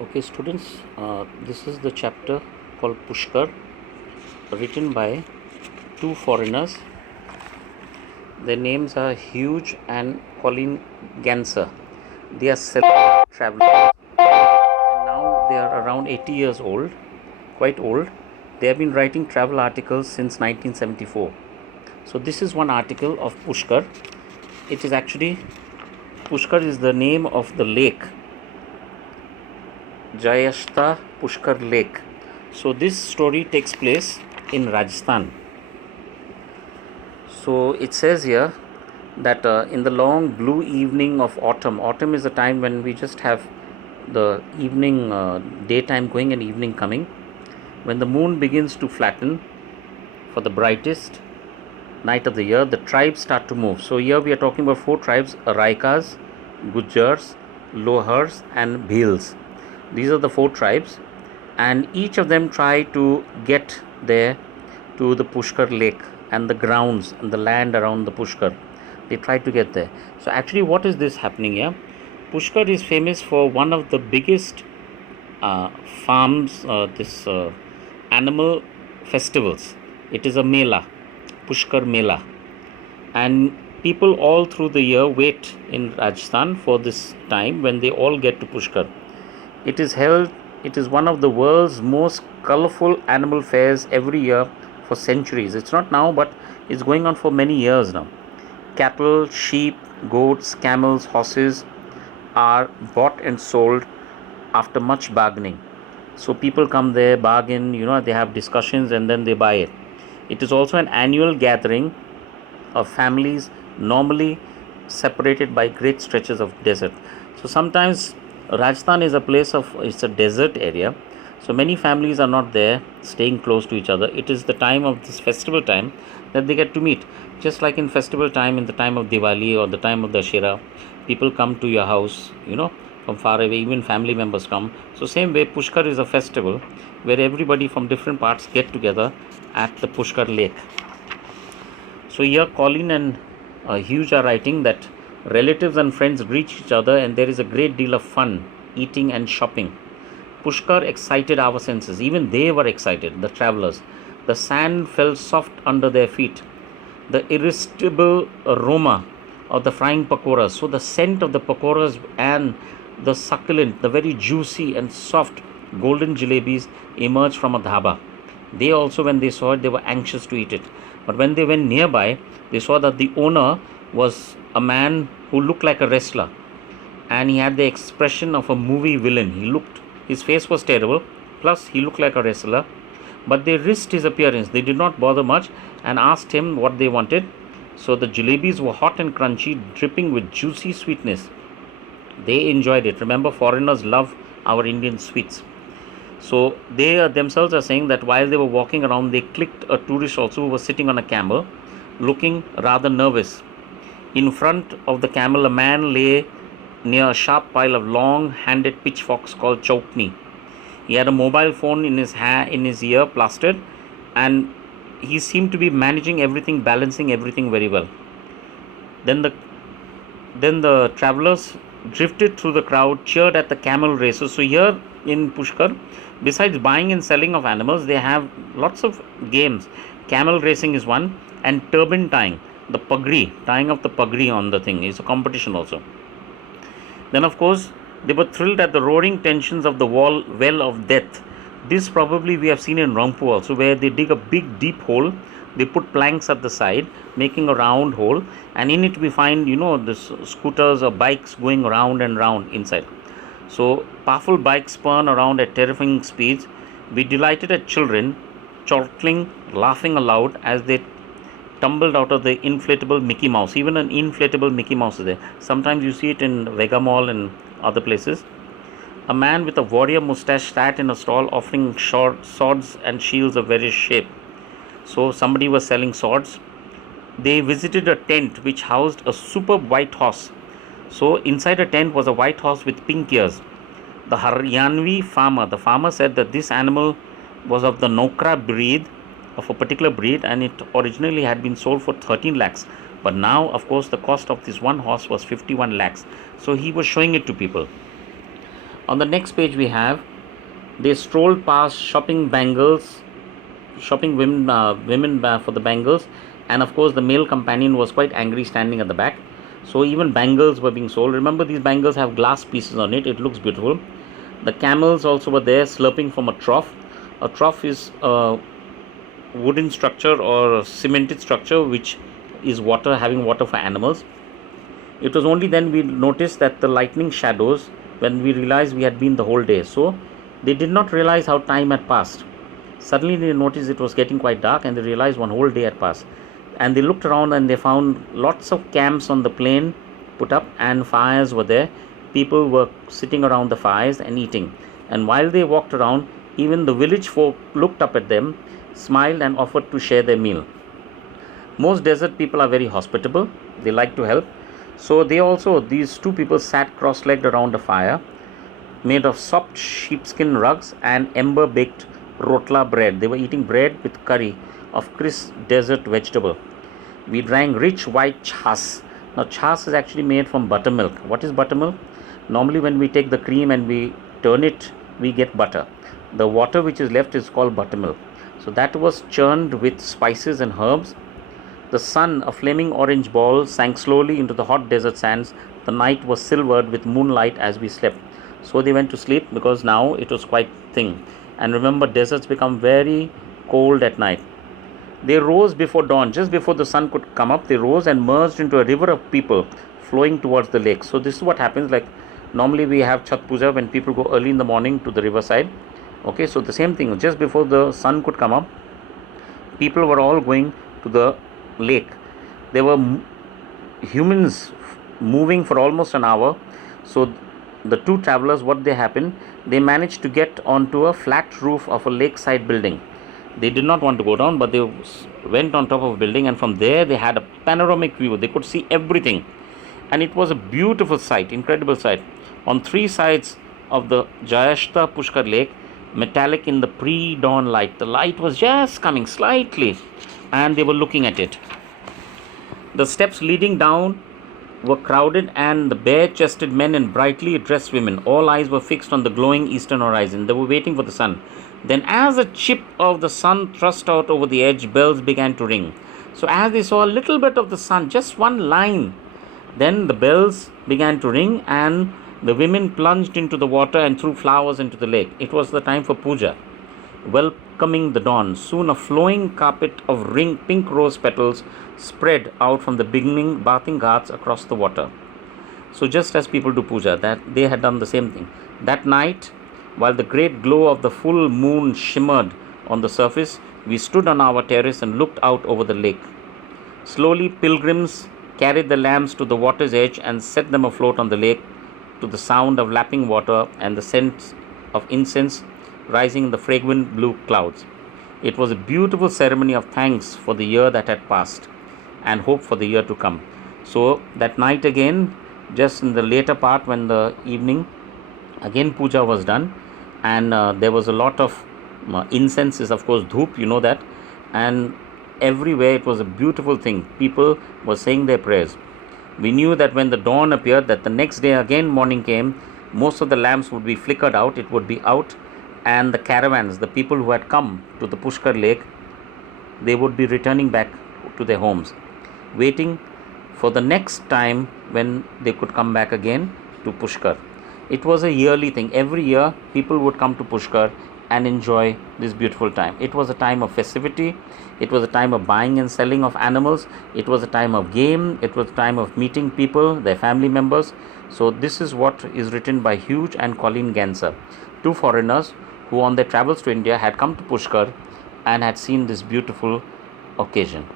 Okay, students, this is the chapter called Pushkar, written by two foreigners. Their names are Hugh and Colin Ganser. They are celebrated travelers, and now they are around 80 years old, quite old. They have been writing travel articles since 1974. So, this is one article of Pushkar. It is actually, Pushkar is the name of the lake, Jayashta Pushkar Lake. So this story takes place in Rajasthan. So it says here that in the long blue evening of autumn is the time when we just have the evening, daytime going and evening coming, when the moon begins to flatten for the brightest night of the year, the tribes start to move. So here we are talking about four tribes: Raikas, Gujars, Lohars and Bhils. These are the four tribes, and each of them try to get there to the Pushkar lake and the grounds and the land around the Pushkar. They try to get there. So actually, what is this happening here? Pushkar is famous for one of the biggest farms, animal festivals. It is a Mela, Pushkar Mela, and people all through the year wait in Rajasthan for this time when they all get to Pushkar. It is one of the world's most colorful animal fairs every year for centuries. It's not now, but it's going on for many years now. Cattle, sheep, goats, camels, horses are bought and sold after much bargaining. So people come there, bargain, they have discussions and then they buy it. It is also an annual gathering of families, normally separated by great stretches of desert. So sometimes Rajasthan is it's a desert area, so many families are not there staying close to each other. It is the time of this festival time that they get to meet. Just like in festival time, in the time of Diwali or the time of Dashera, people come to your house, from far away, even family members come. So same way, Pushkar is a festival where everybody from different parts get together at the Pushkar lake. So here Colin and Hugh are writing that relatives and friends reach each other and there is a great deal of fun, eating and shopping. Pushkar excited our senses. Even they were excited, the travelers. The sand felt soft under their feet. The irresistible aroma of the frying pakoras. So the scent of the pakoras and the succulent, the very juicy and soft golden jalebis emerged from a dhaba. They also, when they saw it, they were anxious to eat it. But when they went nearby, they saw that the owner was a man who looked like a wrestler, and he had the expression of a movie villain. His face was terrible, plus he looked like a wrestler, but they risked his appearance. They did not bother much and asked him what they wanted. So the jalebis were hot and crunchy, dripping with juicy sweetness. They enjoyed it. Remember, foreigners love our Indian sweets. So they themselves are saying that while they were walking around, they clicked a tourist also who was sitting on a camel, looking rather nervous. In front of the camel, a man lay near a sharp pile of long-handed pitchforks called chowkni. He had a mobile phone in his ear, plastered, and he seemed to be managing everything, balancing everything very well. Then the travelers drifted through the crowd, cheered at the camel races. So here in Pushkar, besides buying and selling of animals, they have lots of games. Camel racing is one, and turban tying. The pagri, tying of the pagri on the thing, is a competition also. Then of course they were thrilled at the roaring tensions of the well of death. This probably we have seen in Rangpur also, where they dig a big deep hole, they put planks at the side making a round hole, and in it we find this scooters or bikes going round and round inside. So powerful bikes spun around at terrifying speeds. We delighted at children chortling, laughing aloud as they tumbled out of the inflatable Mickey Mouse. Even an inflatable Mickey Mouse is there. Sometimes you see it in Vega Mall and other places. A man with a warrior mustache sat in a stall offering swords and shields of various shape. So somebody was selling swords. They visited a tent which housed a superb white horse. So inside a tent was a white horse with pink ears. The Haryanvi farmer, the farmer said that this animal was of the Nokra breed, of a particular breed, and it originally had been sold for 13 lakhs, but now of course the cost of this one horse was 51 lakhs. So he was showing it to people. On the next page we have, they strolled past shopping bangles, shopping women for the bangles, and of course the male companion was quite angry standing at the back. So even bangles were being sold. Remember, these bangles have glass pieces on it. It looks beautiful. The camels also were there slurping from a trough. A trough is a wooden structure or a cemented structure which is water, having water for animals. It was only then we noticed that the lightning shadows, when we realized we had been the whole day. So they did not realize how time had passed. Suddenly they noticed it was getting quite dark, and they realized one whole day had passed. And they looked around and they found lots of camps on the plain put up, and fires were there. People were sitting around the fires and eating. And while they walked around, even the village folk looked up at them, smiled, and offered to share their meal. Most desert people are very hospitable. They like to help. So these two people sat cross-legged around a fire made of soft sheepskin rugs and ember-baked rotla bread. They were eating bread with curry of crisp desert vegetable. We drank rich white chas. Now chas is actually made from buttermilk. What is buttermilk? Normally when we take the cream and we turn it, we get butter. The water which is left is called buttermilk. So that was churned with spices and herbs. The sun, a flaming orange ball, sank slowly into the hot desert sands. The night was silvered with moonlight as we slept. So they went to sleep because now it was quite thin. And remember, deserts become very cold at night. They rose before dawn. Just before the sun could come up, they rose and merged into a river of people flowing towards the lake. So this is what happens. Like normally we have Chhat Puja when people go early in the morning to the riverside. Okay, so the same thing. Just before the sun could come up, people were all going to the lake. There were humans moving for almost an hour. So the two travelers, what they happened, they managed to get onto a flat roof of a lakeside building. They did not want to go down, but they went on top of a building, and from there they had a panoramic view. They could see everything, and it was a beautiful sight, incredible sight. On three sides of the Jayashta Pushkar lake, metallic in the pre-dawn light. The light was just coming slightly, and they were looking at it. The steps leading down were crowded, and the bare-chested men and brightly dressed women. All eyes were fixed on the glowing eastern horizon. They were waiting for the sun. Then as a chip of the sun thrust out over the edge, bells began to ring. So as they saw a little bit of the sun, just one line, then the bells began to ring, and the women plunged into the water and threw flowers into the lake. It was the time for puja, welcoming the dawn. Soon a flowing carpet of pink rose petals spread out from the beginning bathing ghats across the water. So just as people do puja, that they had done the same thing. That night, while the great glow of the full moon shimmered on the surface, we stood on our terrace and looked out over the lake. Slowly, pilgrims carried the lamps to the water's edge and set them afloat on the lake to the sound of lapping water and the scent of incense rising in the fragrant blue clouds. It was a beautiful ceremony of thanks for the year that had passed and hope for the year to come. So that night again, just in the later part when the evening, again puja was done, and there was a lot of incense is of course dhoop, you know that, and everywhere it was a beautiful thing. People were saying their prayers. We knew that when the dawn appeared, that the next day again morning came, most of the lamps would be flickered out, it would be out, and the caravans, the people who had come to the Pushkar lake, they would be returning back to their homes, waiting for the next time when they could come back again to Pushkar. It was a yearly thing. Every year people would come to Pushkar and enjoy this beautiful time. It was a time of festivity. It was a time of buying and selling of animals. It was a time of game. It was a time of meeting people, their family members. So this is what is written by Hughes and Colleen Ganser, two foreigners who on their travels to India had come to Pushkar and had seen this beautiful occasion.